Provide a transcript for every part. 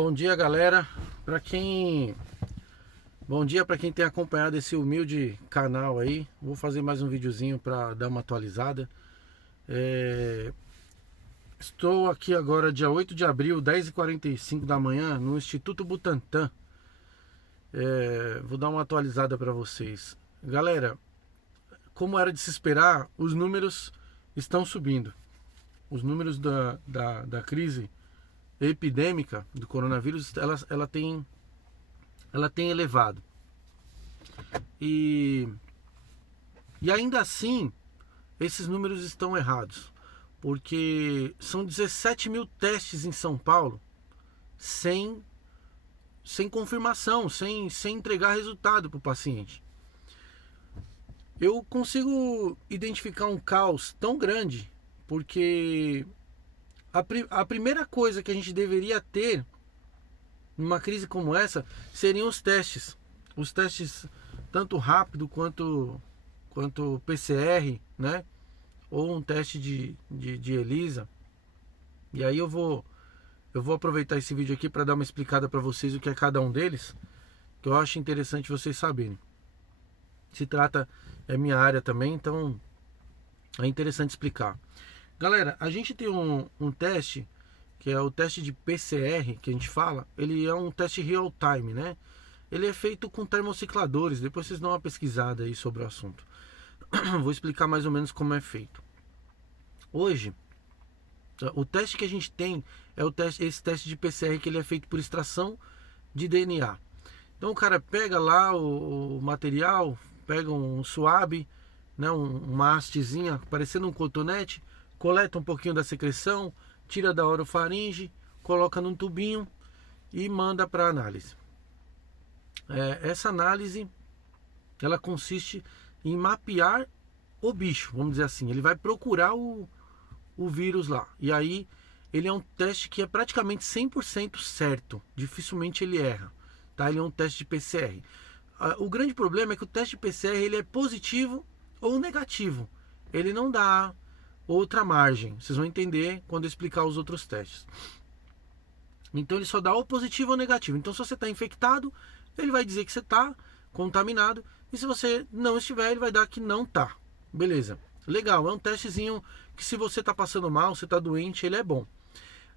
Bom dia, galera. Bom dia para quem tem acompanhado esse humilde canal aí. Vou fazer mais um videozinho para dar uma atualizada. Estou aqui agora dia 8 de abril, 10h45 da manhã, no Instituto Butantan. Vou dar uma atualizada para vocês. Galera, como era de se esperar, os números estão subindo. Os números da crise epidêmica do coronavírus, ela tem elevado. E ainda assim, esses números estão errados. Porque são 17 mil testes em São Paulo sem confirmação, sem entregar resultado para o paciente. Eu consigo identificar um caos tão grande, porque a primeira coisa que a gente deveria ter numa crise como essa seriam os testes. Os testes tanto rápido quanto PCR, né? Ou um teste de ELISA. E aí eu vou aproveitar esse vídeo aqui para dar uma explicada para vocês o que é cada um deles, que eu acho interessante vocês saberem. É minha área também, então é interessante explicar. Galera, a gente tem um teste, que é o teste de PCR, que a gente fala. Ele é um teste real time, né? Ele é feito com termocicladores. Depois vocês dão uma pesquisada aí sobre o assunto. Vou explicar mais ou menos como é feito. Hoje, o teste que a gente tem é esse teste de PCR, que ele é feito por extração de DNA. Então o cara pega lá o material, pega um suave, né, uma hastezinha parecendo um cotonete, coleta um pouquinho da secreção, tira da orofaringe, coloca num tubinho e manda para análise. Essa análise, ela consiste em mapear o bicho, vamos dizer assim. Ele vai procurar o vírus lá. E aí ele é um teste que é praticamente 100% certo. Dificilmente ele erra, tá? Ele é um teste de PCR. O grande problema é que o teste de PCR ele é positivo ou negativo. Ele não dá outra margem. Vocês vão entender quando eu explicar os outros testes. Então ele só dá ou positivo ou negativo. Então se você está infectado, ele vai dizer que você está contaminado. E se você não estiver, ele vai dar que não está. Beleza. Legal, é um testezinho que, se você está passando mal, você está doente, ele é bom.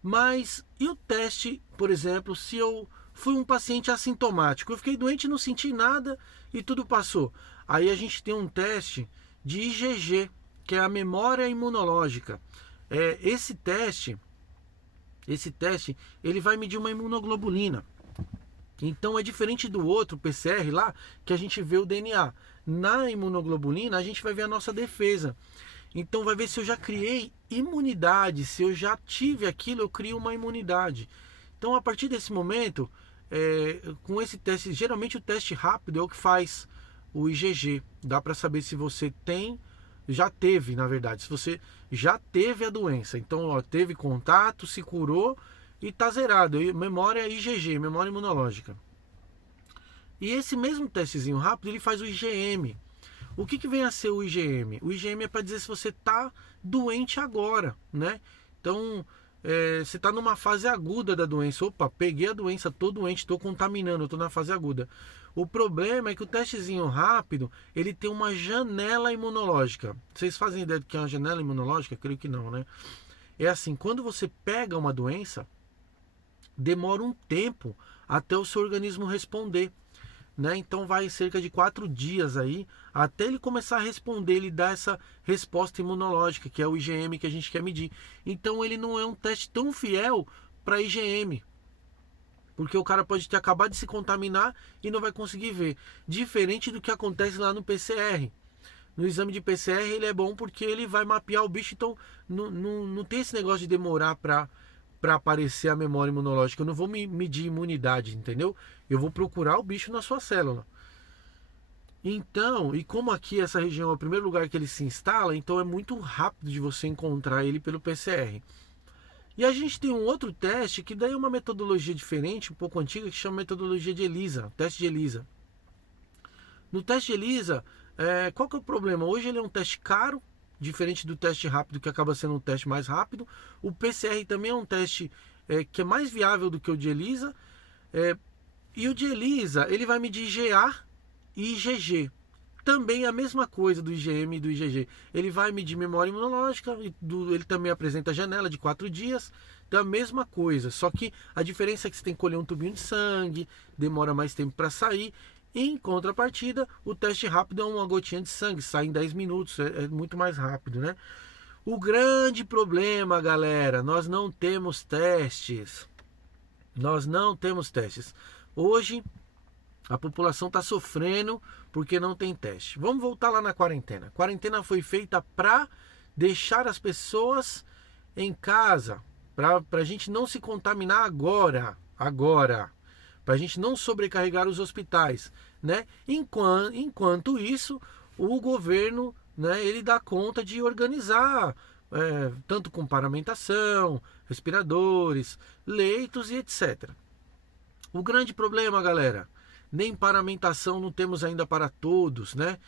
Mas e o teste, por exemplo, se eu fui um paciente assintomático, eu fiquei doente, não senti nada e tudo passou. Aí a gente tem um teste de IgG, que é a memória imunológica. Esse teste, ele vai medir uma imunoglobulina. Então é diferente do outro PCR lá, que a gente vê o DNA. Na imunoglobulina a gente vai ver a nossa defesa. Então vai ver se eu já criei imunidade, se eu já tive aquilo, eu crio uma imunidade. Então a partir desse momento, com esse teste, geralmente o teste rápido é o que faz o IgG. Dá para saber se você já teve, na verdade, se você já teve a doença. Então teve contato, se curou e tá zerado. Memória IgG, memória imunológica. E esse mesmo testezinho rápido, ele faz o IgM. O que vem a ser o IgM? O IgM é para dizer se você tá doente agora, né? Então, você tá numa fase aguda da doença. Opa, peguei a doença, tô doente, tô contaminando, tô na fase aguda. O problema é que o testezinho rápido, ele tem uma janela imunológica. Vocês fazem ideia do que é uma janela imunológica? Creio que não, né? É assim, quando você pega uma doença, demora um tempo até o seu organismo responder, né? Então vai cerca de 4 dias aí até ele começar a responder, ele dá essa resposta imunológica, que é o IgM que a gente quer medir. Então ele não é um teste tão fiel para IgM, porque o cara pode ter acabado de se contaminar e não vai conseguir ver. Diferente do que acontece lá no PCR. No exame de PCR ele é bom porque ele vai mapear o bicho, então não tem esse negócio de demorar para aparecer a memória imunológica. Eu não vou medir imunidade, entendeu? Eu vou procurar o bicho na sua célula. Então, e como aqui essa região é o primeiro lugar que ele se instala, então é muito rápido de você encontrar ele pelo PCR. E a gente tem um outro teste que daí é uma metodologia diferente, um pouco antiga, que chama metodologia de ELISA, teste de ELISA. No teste de ELISA, qual que é o problema? Hoje ele é um teste caro, diferente do teste rápido, que acaba sendo um teste mais rápido. O PCR também é um teste que é mais viável do que o de ELISA. E o de ELISA, ele vai medir IgA e IgG. Também a mesma coisa do IgM e do IgG. Ele vai medir memória imunológica, ele também apresenta janela de 4 dias, da mesma coisa. Só que a diferença é que você tem que colher um tubinho de sangue, demora mais tempo para sair. Em contrapartida, o teste rápido é uma gotinha de sangue, sai em 10 minutos, é muito mais rápido, né? O grande problema, galera, nós não temos testes. Nós não temos testes. Hoje, a população está sofrendo porque não tem teste. Vamos voltar lá na quarentena. A quarentena foi feita para deixar as pessoas em casa, para a gente não se contaminar agora, para a gente não sobrecarregar os hospitais, né? Enquanto isso, o governo, né, ele dá conta de organizar, tanto com paramentação, respiradores, leitos e etc. O grande problema, galera, nem paramentação não temos ainda para todos, né?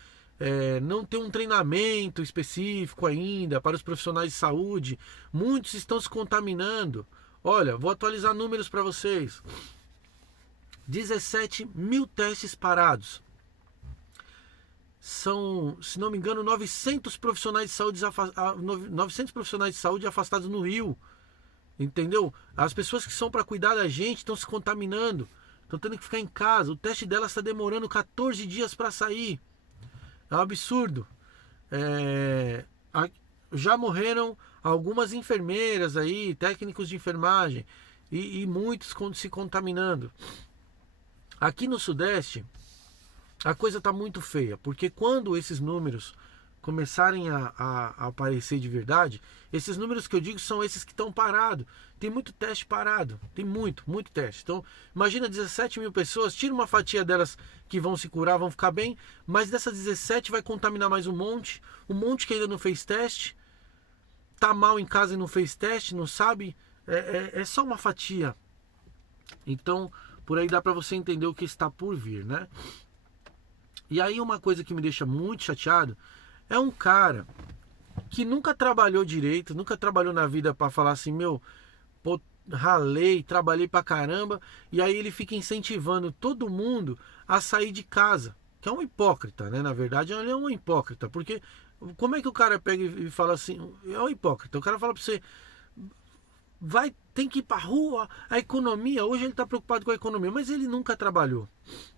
Não tem um treinamento específico ainda para os profissionais de saúde. Muitos estão se contaminando. Olha, vou atualizar números para vocês. 17 mil testes parados. São, se não me engano, 900 profissionais de saúde afastados no Rio. Entendeu? As pessoas que são para cuidar da gente estão se contaminando. Estão tendo que ficar em casa. O teste delas está demorando 14 dias para sair. É um absurdo. Já morreram algumas enfermeiras aí, técnicos de enfermagem, e muitos se contaminando. Aqui no Sudeste, a coisa está muito feia, porque quando esses números começarem a aparecer de verdade, esses números que eu digo são esses que estão parados. Tem muito teste parado, tem muito teste. Então, imagina 17 mil pessoas, tira uma fatia delas que vão se curar, vão ficar bem, mas dessas 17 vai contaminar mais um monte que ainda não fez teste, tá mal em casa e não fez teste, não sabe, é só uma fatia. Então, por aí dá para você entender o que está por vir, né? E aí uma coisa que me deixa muito chateado é um cara que nunca trabalhou direito, nunca trabalhou na vida para falar assim, pô, ralei, trabalhei pra caramba, e aí ele fica incentivando todo mundo a sair de casa, que é um hipócrita, né? Na verdade, ele é um hipócrita, porque como é que o cara pega e fala assim, é um hipócrita, o cara fala pra você, tem que ir pra rua, a economia, hoje ele tá preocupado com a economia, mas ele nunca trabalhou,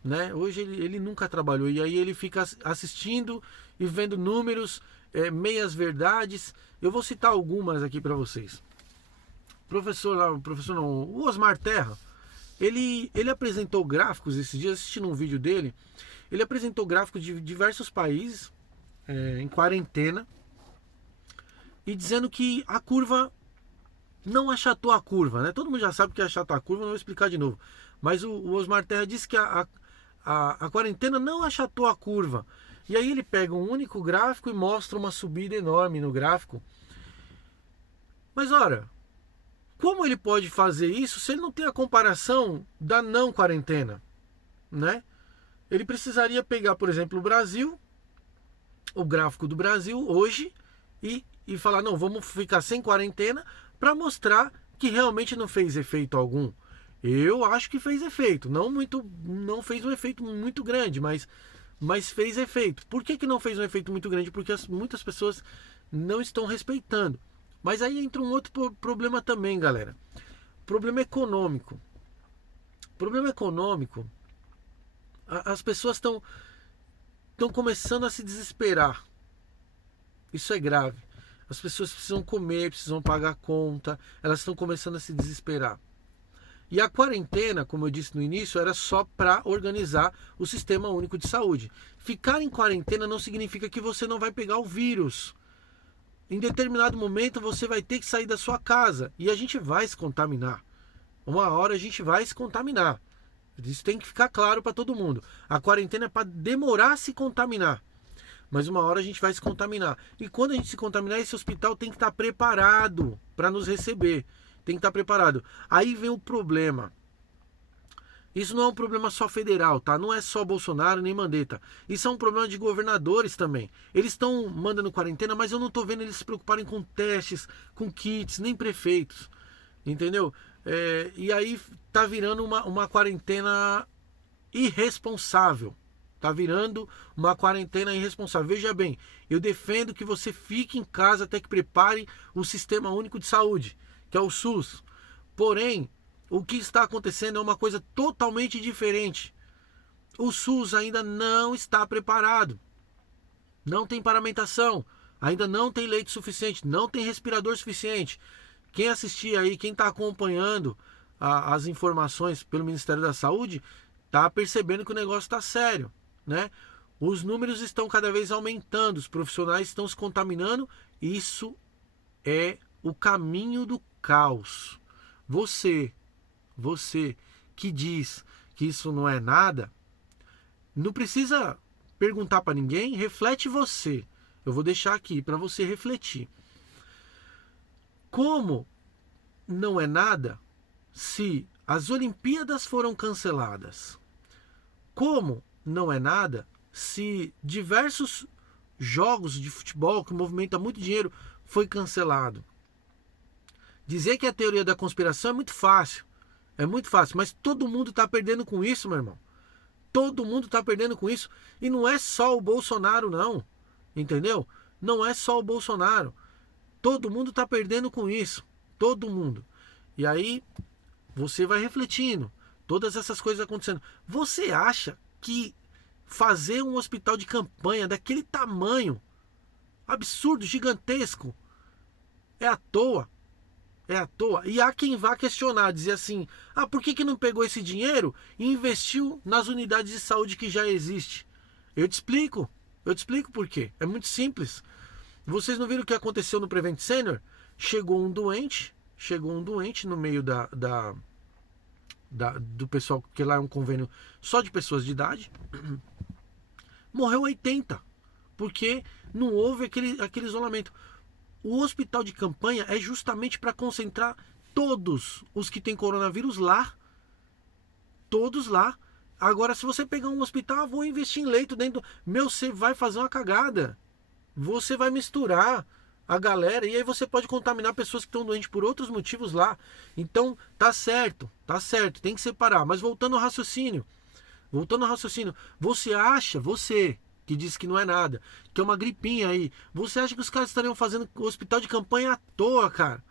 né? Hoje ele nunca trabalhou, e aí ele fica assistindo e vendo números, meias verdades. Eu vou citar algumas aqui para vocês. O Osmar Terra, ele apresentou gráficos esses dias, assistindo um vídeo dele, ele apresentou gráficos de diversos países em quarentena e dizendo que a curva não achatou a curva, né? Todo mundo já sabe que achatou a curva, não vou explicar de novo. Mas o Osmar Terra disse que a quarentena não achatou a curva. E aí ele pega um único gráfico e mostra uma subida enorme no gráfico. Mas ora, como ele pode fazer isso se ele não tem a comparação da não quarentena, né? Ele precisaria pegar, por exemplo, o Brasil, o gráfico do Brasil hoje e falar, não, vamos ficar sem quarentena para mostrar que realmente não fez efeito algum. Eu acho que fez efeito, não fez um efeito muito grande, mas fez efeito. Por que não fez um efeito muito grande? Porque muitas pessoas não estão respeitando. Mas aí entra um outro problema também, galera. Problema econômico. As pessoas estão começando a se desesperar. Isso é grave. As pessoas precisam comer, precisam pagar a conta, elas estão começando a se desesperar. E a quarentena, como eu disse no início, era só para organizar o Sistema Único de Saúde. Ficar em quarentena não significa que você não vai pegar o vírus. Em determinado momento você vai ter que sair da sua casa e a gente vai se contaminar. Uma hora a gente vai se contaminar. Isso tem que ficar claro para todo mundo. A quarentena é para demorar a se contaminar. Mas uma hora a gente vai se contaminar. E quando a gente se contaminar, esse hospital tem que estar preparado para nos receber. Tem que estar preparado. Aí vem o problema. Isso não é um problema só federal, tá? Não é só Bolsonaro nem Mandetta. Isso é um problema de governadores também. Eles estão mandando quarentena, mas eu não estou vendo eles se preocuparem com testes, com kits, nem prefeitos. Entendeu? E aí tá virando uma quarentena irresponsável. Tá virando uma quarentena irresponsável. Veja bem, eu defendo que você fique em casa até que prepare o Sistema Único de Saúde, que é o SUS. Porém, o que está acontecendo é uma coisa totalmente diferente. O SUS ainda não está preparado. Não tem paramentação, ainda não tem leite suficiente, não tem respirador suficiente. Quem assistir aí, quem está acompanhando as informações pelo Ministério da Saúde, está percebendo que o negócio está sério, né? Os números estão cada vez aumentando, os profissionais estão se contaminando. Isso é o caminho do caos. Você que diz que isso não é nada, não precisa perguntar para ninguém, reflete você. Eu vou deixar aqui para você refletir. Como não é nada se as Olimpíadas foram canceladas? Como não é nada se diversos jogos de futebol que movimentam muito dinheiro foi cancelado? Dizer que a teoria da conspiração é muito fácil. É muito fácil, mas todo mundo está perdendo com isso, meu irmão. Todo mundo está perdendo com isso. E não é só o Bolsonaro, não. Entendeu? Não é só o Bolsonaro. Todo mundo está perdendo com isso. Todo mundo. E aí, você vai refletindo. Todas essas coisas acontecendo. Você acha que fazer um hospital de campanha daquele tamanho, absurdo, gigantesco, é à toa? É à toa. E há quem vá questionar, dizer assim: ah, por que não pegou esse dinheiro e investiu nas unidades de saúde que já existe? Eu te explico por quê. É muito simples. Vocês não viram o que aconteceu no Prevent Senior? Chegou um doente no meio do pessoal, que lá é um convênio só de pessoas de idade. Morreu 80, porque não houve aquele isolamento. O hospital de campanha é justamente para concentrar todos os que têm coronavírus lá. Todos lá. Agora, se você pegar um hospital, vou investir em leito dentro. Você vai fazer uma cagada. Você vai misturar a galera e aí você pode contaminar pessoas que estão doentes por outros motivos lá. Então, tá certo, tem que separar. Mas voltando ao raciocínio. Você que diz que não é nada, que é uma gripinha aí, você acha que os caras estariam fazendo hospital de campanha à toa, cara?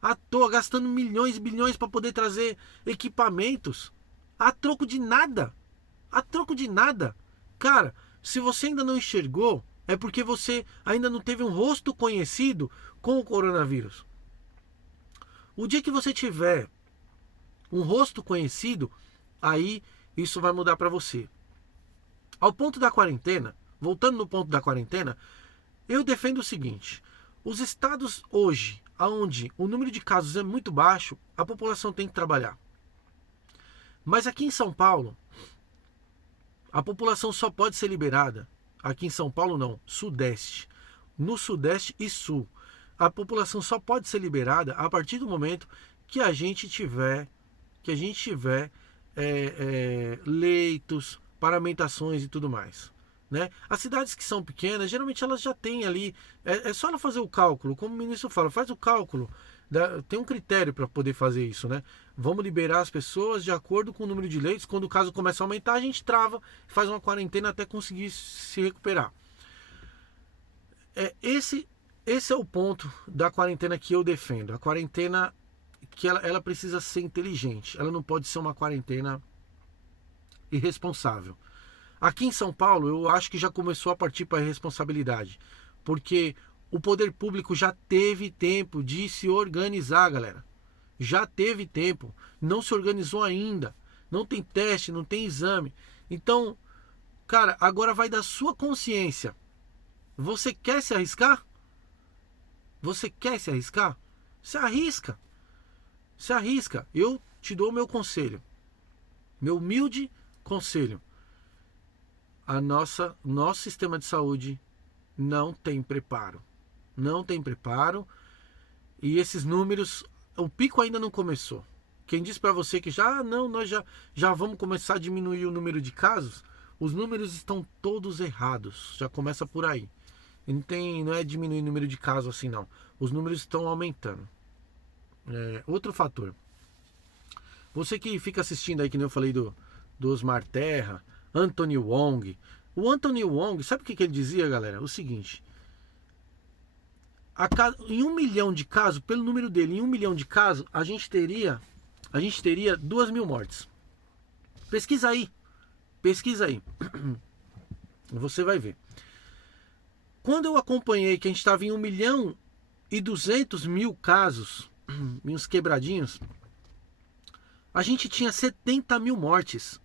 À toa, gastando milhões e bilhões para poder trazer equipamentos a troco de nada. A troco de nada. Cara, se você ainda não enxergou, é porque você ainda não teve um rosto conhecido com o coronavírus. O dia que você tiver um rosto conhecido, aí isso vai mudar para você. Ao ponto da quarentena, voltando no ponto da quarentena, eu defendo o seguinte: os estados hoje, onde o número de casos é muito baixo, a população tem que trabalhar. Mas aqui em São Paulo, a população só pode ser liberada. Aqui em São Paulo não, Sudeste. No Sudeste e Sul, a população só pode ser liberada a partir do momento que a gente tiver leitos, paramentações e tudo mais, né? As cidades que são pequenas, geralmente elas já têm ali, é só ela fazer o cálculo, como o ministro fala, faz o cálculo, tem um critério para poder fazer isso, né? Vamos liberar as pessoas de acordo com o número de leitos. Quando o caso começa a aumentar, a gente trava, faz uma quarentena até conseguir se recuperar. Esse é o ponto da quarentena que eu defendo. A quarentena que ela precisa ser inteligente, ela não pode ser uma quarentena irresponsável. Aqui em São Paulo, eu acho que já começou a partir para a irresponsabilidade, porque o poder público já teve tempo de se organizar, galera. Já teve tempo, não se organizou ainda, não tem teste, não tem exame. Então, cara, agora vai da sua consciência. Você quer se arriscar? Você quer se arriscar? Se arrisca. Se arrisca. Eu te dou o meu conselho. Meu humilde conselho. Nosso sistema de saúde não tem preparo. Não tem preparo. E esses números, o pico ainda não começou. Quem diz para você que nós já vamos começar a diminuir o número de casos, os números estão todos errados. Já começa por aí. Não é diminuir o número de casos assim, não. Os números estão aumentando. Outro fator. Você que fica assistindo aí, que nem eu falei do Osmar Terra, Anthony Wong. O Anthony Wong, sabe o que ele dizia, galera? O seguinte: em 1 milhão de casos, pelo número dele, em 1 milhão de casos, a gente teria 2.000 mortes. Pesquisa aí. Você vai ver. Quando eu acompanhei que a gente estava em 1.200.000 casos, uns quebradinhos, a gente tinha 70.000 mortes.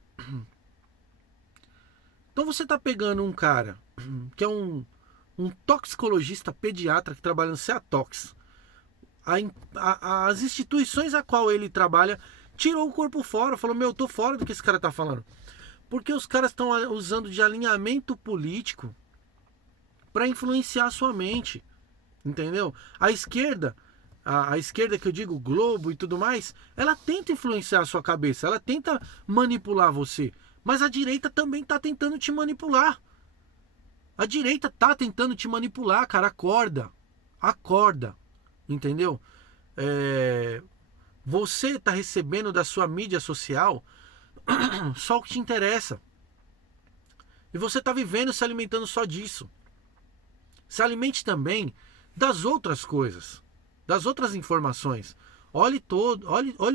Então você está pegando um cara que é um toxicologista pediatra que trabalha no Ceatox. As instituições a qual ele trabalha tirou o corpo fora, falou: meu, eu tô fora do que esse cara tá falando. Porque os caras estão usando de alinhamento político para influenciar a sua mente. Entendeu? A esquerda que eu digo, Globo e tudo mais, ela tenta influenciar a sua cabeça, ela tenta manipular você. Mas a direita também tá tentando te manipular. A direita tá tentando te manipular, cara. Acorda. Entendeu? Você tá recebendo da sua mídia social só o que te interessa. E você tá vivendo, se alimentando só disso. Se alimente também das outras coisas, das outras informações. Olhe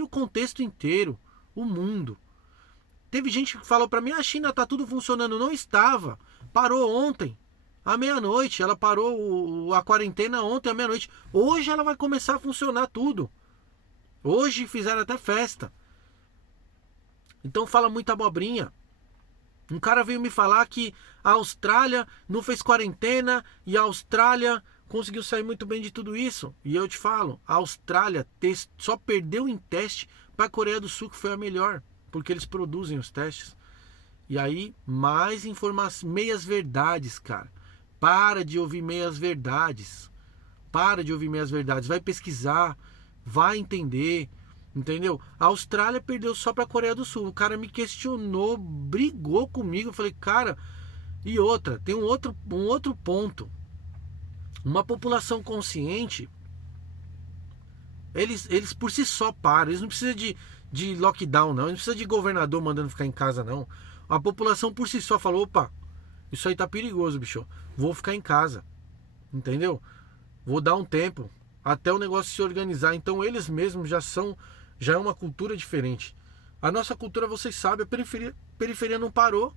o contexto inteiro, o mundo. Teve gente que falou para mim: a China tá tudo funcionando. Não estava. Parou ontem, à meia-noite. Ela parou a quarentena ontem à meia-noite. Hoje ela vai começar a funcionar tudo. Hoje fizeram até festa. Então fala muita abobrinha. Um cara veio me falar que a Austrália não fez quarentena e a Austrália conseguiu sair muito bem de tudo isso. E eu te falo, a Austrália só perdeu em teste para a Coreia do Sul, que foi a melhor, porque eles produzem os testes. E aí, mais informações, meias verdades, cara. Para de ouvir meias verdades. Vai pesquisar, vai entender. Entendeu? A Austrália perdeu só para a Coreia do Sul. O cara me questionou, brigou comigo. Eu falei: cara, e outra, tem um outro ponto. Uma população consciente, eles por si só param. Eles não precisam de lockdown, não. Eles não precisam de governador mandando ficar em casa, não. A população por si só falou: opa, isso aí tá perigoso, bicho. Vou ficar em casa. Entendeu? Vou dar um tempo até o negócio se organizar. Então eles mesmos já é uma cultura diferente. A nossa cultura, vocês sabem, a periferia não parou.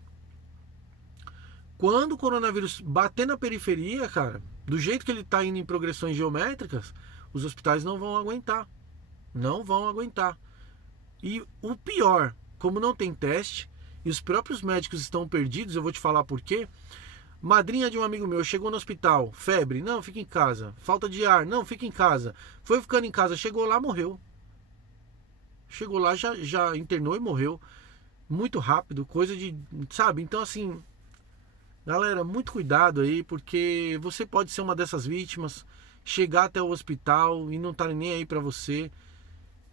Quando o coronavírus bater na periferia, cara, do jeito que ele está indo em progressões geométricas, os hospitais não vão aguentar. Não vão aguentar. E o pior, como não tem teste, e os próprios médicos estão perdidos, eu vou te falar por quê. Madrinha de um amigo meu chegou no hospital, febre, não, fica em casa. Falta de ar, não, fica em casa. Foi ficando em casa, chegou lá, morreu. Chegou lá, já internou e morreu. Muito rápido, coisa de... Sabe? Então, assim... Galera, muito cuidado aí, porque você pode ser uma dessas vítimas, chegar até o hospital e não estar nem aí pra você.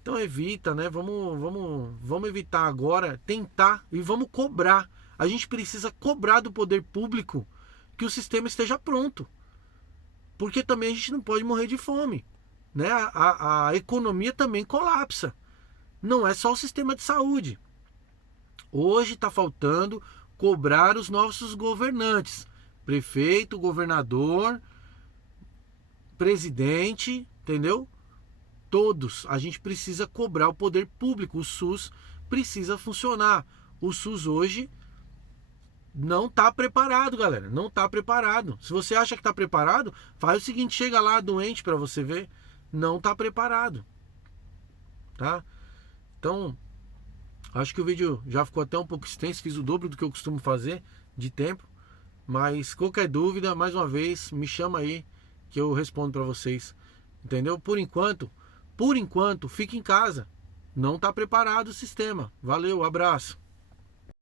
Então evita, né? Vamos evitar agora, tentar e vamos cobrar. A gente precisa cobrar do poder público que o sistema esteja pronto. Porque também a gente não pode morrer de fome, né? A economia também colapsa. Não é só o sistema de saúde. Hoje está faltando cobrar os nossos governantes. Prefeito, governador, presidente, entendeu? Todos. A gente precisa cobrar o poder público. O SUS precisa funcionar. O SUS hoje não está preparado, galera. Não está preparado. Se você acha que está preparado, faz o seguinte: chega lá doente para você ver. Não está preparado. Tá? Então, acho que o vídeo já ficou até um pouco extenso. Fiz o dobro do que eu costumo fazer de tempo. Mas qualquer dúvida, mais uma vez, me chama aí que eu respondo para vocês. Entendeu? Por enquanto, fique em casa. Não está preparado o sistema. Valeu, abraço.